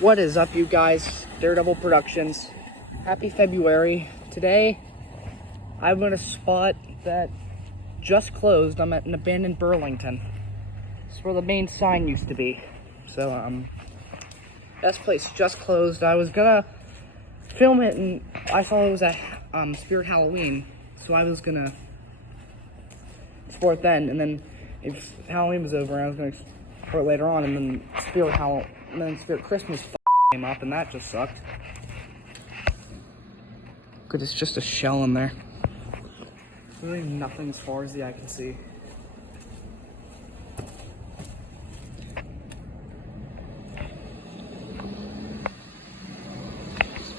What is up, you guys? DareDevil-Productions. Happy February. Today, I'm at a spot that just closed. I'm at an abandoned Burlington. It's where the main sign used to be. So, this place just closed. I was gonna film it, and I saw it was a Spirit Halloween, so I was gonna explore it then. And then, if Halloween was over, I was gonna explore it later on. And then Spirit Christmas came up, and that just sucked. Because it's just a shell in there. There's really nothing as far as the eye can see.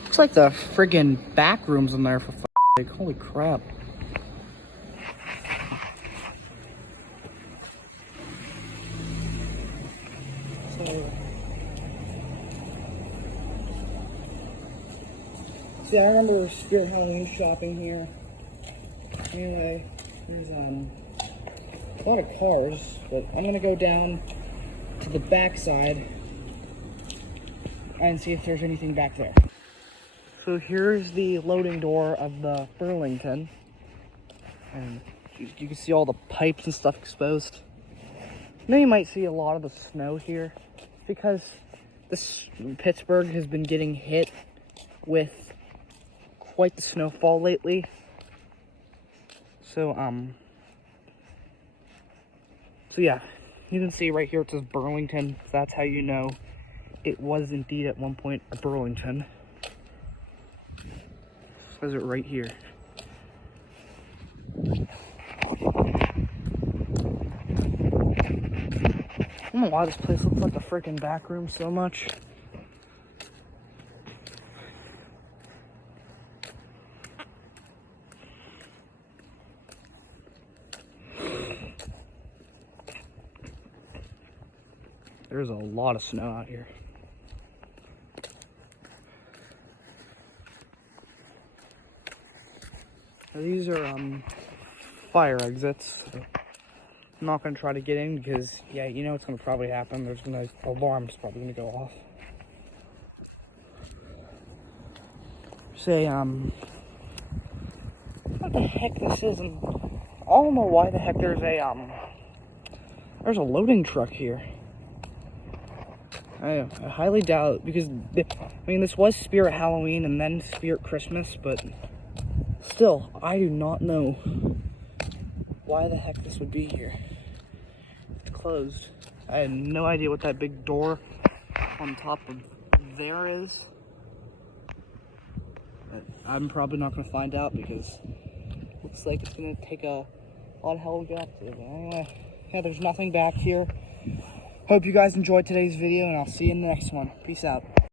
Looks like the friggin' back rooms in there, for f***ing sake. Holy crap. See, I remember Spirit Halloween shopping here. Anyway, there's a lot of cars, but I'm gonna go down to the back side and see if there's anything back there. So here's the loading door of the Burlington, and you can see all the pipes and stuff exposed. Now you might see a lot of the snow here because Pittsburgh has been getting hit with quite the snowfall lately. So yeah, you can see right here it says Burlington. So that's how you know it was indeed at one point a Burlington. It says it right here. I don't know why this place looks like a freaking back room so much. There's a lot of snow out here. Now these are fire exits. So I'm not gonna try to get in because, yeah, you know what's gonna probably happen. Alarm's probably gonna go off. Say, what the heck this is? And I don't know why the heck there's a loading truck here. I highly doubt, because, this was Spirit Halloween and then Spirit Christmas, but still, I do not know why the heck this would be here. It's closed. I had no idea what that big door on top of there is. But I'm probably not going to find out because it looks like it's going to take a lot of hell to get up to. But anyway, yeah, there's nothing back here. Hope you guys enjoyed today's video, and I'll see you in the next one. Peace out.